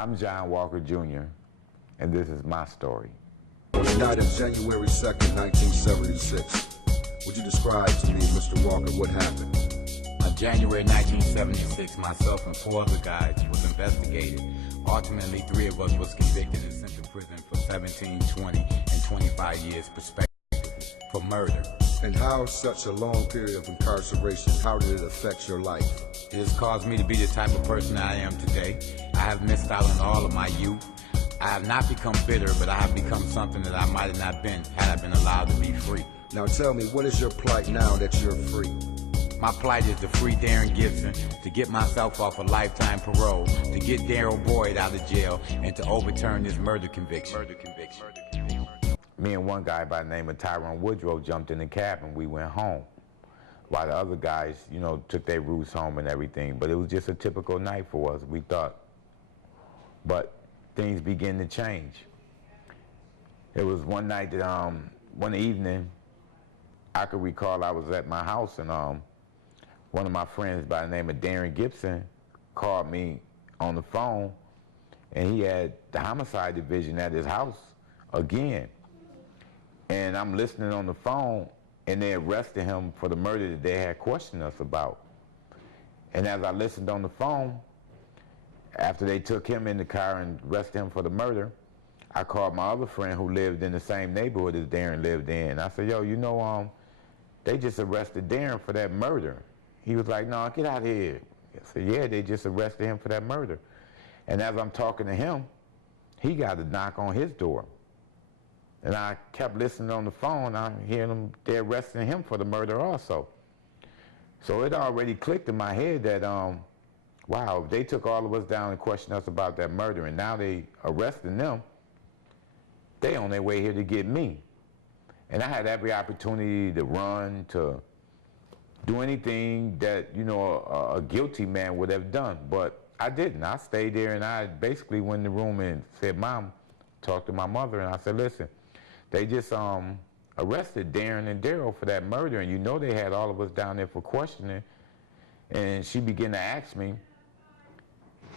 I'm John Walker Jr., and this is my story. On the night of January 2nd, 1976, would you describe to me, Mr. Walker, what happened? On January 1976, myself and 4 other guys was investigated. Ultimately, 3 of us was convicted and sent to prison for 17, 20, and 25 years respectively for murder. And how such a long period of incarceration, how did it affect your life? It has caused me to be the type of person I am today. I have missed out on all of my youth. I have not become bitter, but I have become something that I might have not been had I been allowed to be free. Now tell me, what is your plight now that you're free? My plight is to free Darren Gibson, to get myself off a lifetime parole, to get Daryl Boyd out of jail, and to overturn this murder conviction. Me and one guy by the name of Tyrone Woodrow jumped in the cab and we went home, while the other guys, took their routes home and everything. But it was just a typical night for us, we thought. But things began to change. It was one night that, one evening, I could recall I was at my house and one of my friends by the name of Darren Gibson called me on the phone, and he had the homicide division at his house again. And I'm listening on the phone, and they arrested him for the murder that they had questioned us about. And as I listened on the phone, after they took him in the car and arrested him for the murder, I called my other friend who lived in the same neighborhood as Darren lived in. I said, yo, they just arrested Darren for that murder. He was like, no, get out of here. I said, yeah, they just arrested him for that murder. And as I'm talking to him, he got a knock on his door. And I kept listening on the phone. I'm hearing them, they're arresting him for the murder also. So it already clicked in my head that, wow, if they took all of us down and questioned us about that murder, and now they arresting them, they on their way here to get me. And I had every opportunity to run, to do anything that, a guilty man would have done. But I didn't. I stayed there, and I basically went in the room and said, Mom, talked to my mother, and I said, listen, they just arrested Darren and Daryl for that murder, and they had all of us down there for questioning. And she began to ask me,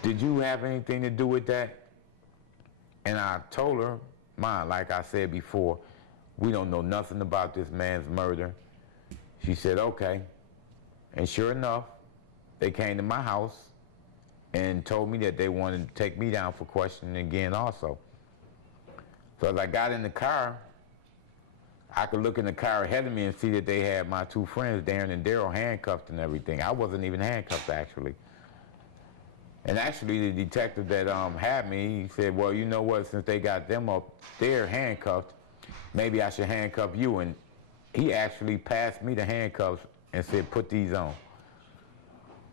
did you have anything to do with that? And I told her, Mom, like I said before, we don't know nothing about this man's murder. She said, okay. And sure enough, they came to my house and told me that they wanted to take me down for questioning again also. So as I got in the car, I could look in the car ahead of me and see that they had my 2 friends, Darren and Daryl, handcuffed and everything. I wasn't even handcuffed, actually. And actually, the detective that had me, he said, well, you know what, since they got them up there handcuffed, maybe I should handcuff you. And he actually passed me the handcuffs and said, put these on.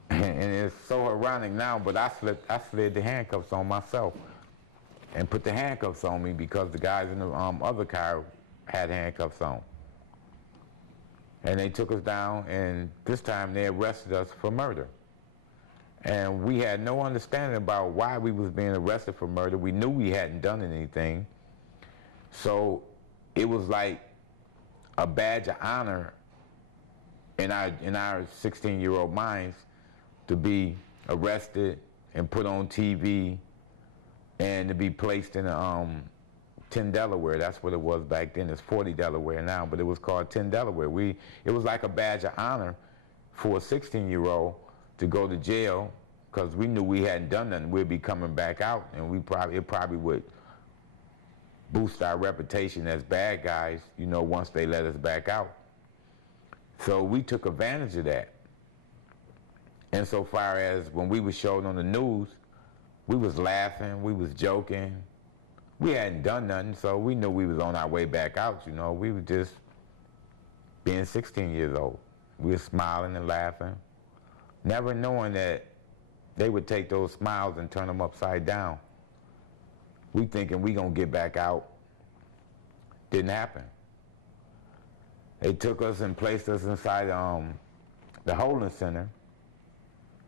And it's so ironic now, but I slid the handcuffs on myself and put the handcuffs on me because the guys in the other car had handcuffs on. And they took us down, and this time they arrested us for murder. And we had no understanding about why we was being arrested for murder. We knew we hadn't done anything. So it was like a badge of honor in our 16-year-old minds to be arrested and put on TV and to be placed in 10 Delaware. That's what it was back then. It's 40 Delaware now, but it was called 10 Delaware. It was like a badge of honor for a 16-year-old to go to jail because we knew we hadn't done nothing. We'd be coming back out, and it probably would boost our reputation as bad guys, once they let us back out. So we took advantage of that. And so far as when we were showed on the news, we was laughing, we was joking. We hadn't done nothing, so we knew we was on our way back out, We were just being 16 years old. We were smiling and laughing, never knowing that they would take those smiles and turn them upside down. We thinking we gonna get back out. Didn't happen. They took us and placed us inside the holding center,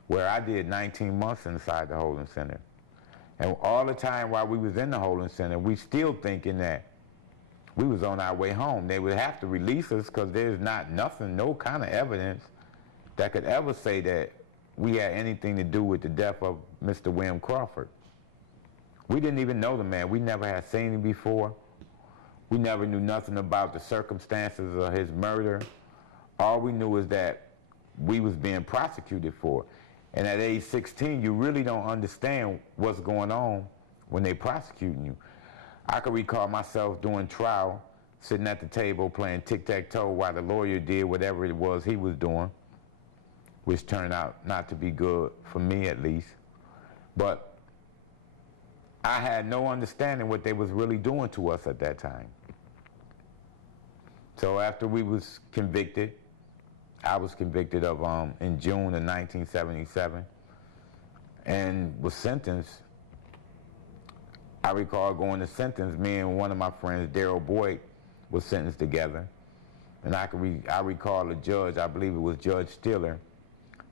where I did 19 months inside the holding center. And all the time while we was in the holding center, we still thinking that we was on our way home. They would have to release us because there's nothing, no kind of evidence that could ever say that we had anything to do with the death of Mr. William Crawford. We didn't even know the man. We never had seen him before. We never knew nothing about the circumstances of his murder. All we knew is that we was being prosecuted for it. And at age 16, you really don't understand what's going on when they prosecuting you. I can recall myself doing trial, sitting at the table playing tic-tac-toe while the lawyer did whatever it was he was doing, which turned out not to be good, for me at least. But I had no understanding what they was really doing to us at that time. So after we was convicted, I was convicted of in June of 1977 and was sentenced. I recall going to sentence, me and one of my friends, Daryl Boyd, was sentenced together. And I recall the judge, I believe it was Judge Stiller,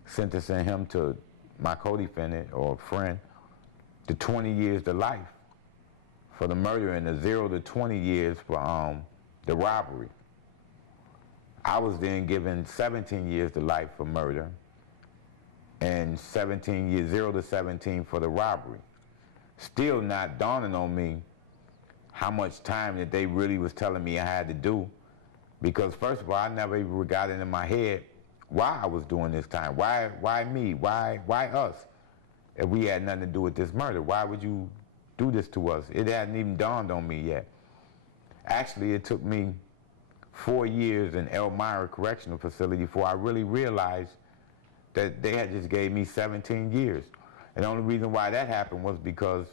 sentencing him to my co-defendant or friend to 20 years to life for the murder and the 0 to 20 years for the robbery. I was then given 17 years to life for murder and 17 years, 0 to 17 for the robbery. Still not dawning on me how much time that they really was telling me I had to do, because first of all, I never even got into my head why I was doing this time. Why me? Why us? If we had nothing to do with this murder, why would you do this to us? It hadn't even dawned on me yet. Actually, it took me 4 years in Elmira Correctional Facility before I really realized that they had just gave me 17 years. And the only reason why that happened was because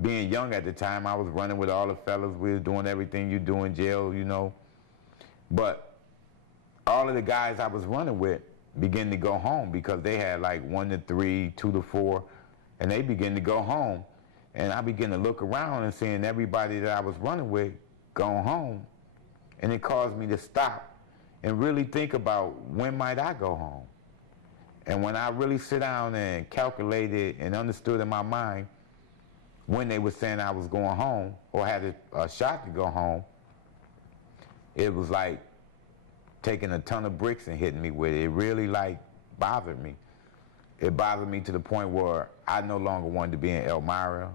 being young at the time, I was running with all the fellas. We was doing everything you do in jail, you know. But all of the guys I was running with began to go home because they had like 1 to 3, 2 to 4, and they began to go home. And I began to look around and seeing everybody that I was running with going home. And it caused me to stop and really think about when might I go home. And when I really sit down and calculated and understood in my mind when they were saying I was going home or had a shot to go home, it was like taking a ton of bricks and hitting me with it. It really like bothered me. It bothered me to the point where I no longer wanted to be in Elmira.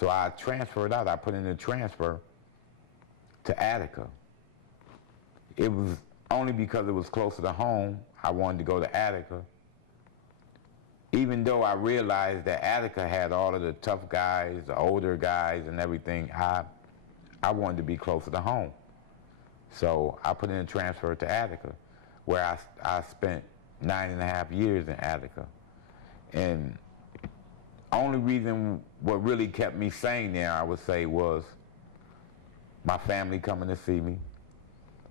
So I transferred out. I put in a transfer to Attica. It was only because it was closer to home I wanted to go to Attica. Even though I realized that Attica had all of the tough guys, the older guys and everything, I wanted to be closer to home. So I put in a transfer to Attica, where I spent 9.5 years in Attica. And only reason what really kept me sane there, I would say, was my family coming to see me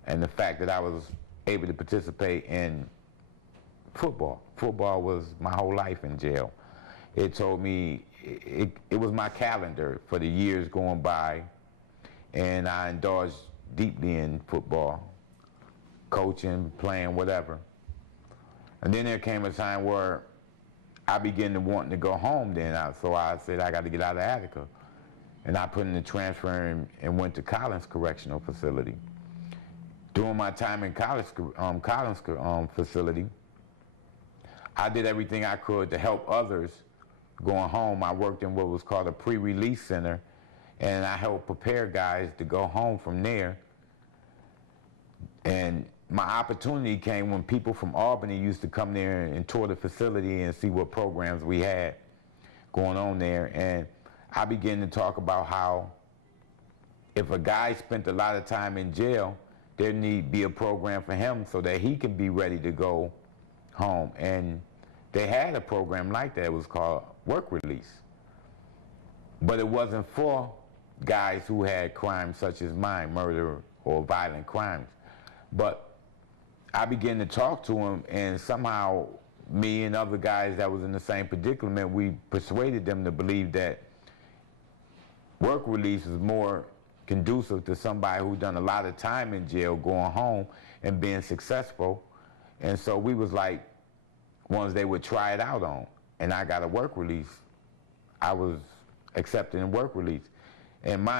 and the fact that I was able to participate in football. Football was my whole life in jail. It told me, it was my calendar for the years going by, and I indulged deeply in football, coaching, playing, whatever. And then there came a time where I began to want to go home then, so I said I got to get out of Attica. And I put in the transfer and went to Collins Correctional Facility. During my time in Collins facility, I did everything I could to help others going home. I worked in what was called a pre-release center, and I helped prepare guys to go home from there. And my opportunity came when people from Albany used to come there and tour the facility and see what programs we had going on there. And I began to talk about how if a guy spent a lot of time in jail, there need be a program for him so that he can be ready to go home. And they had a program like that. It was called work release. But it wasn't for guys who had crimes such as mine, murder or violent crimes. But I began to talk to him, and somehow me and other guys that was in the same predicament, we persuaded them to believe that work release is more conducive to somebody who done a lot of time in jail going home and being successful. And so we was like ones they would try it out on. And I got a work release. I was accepted in work release. And my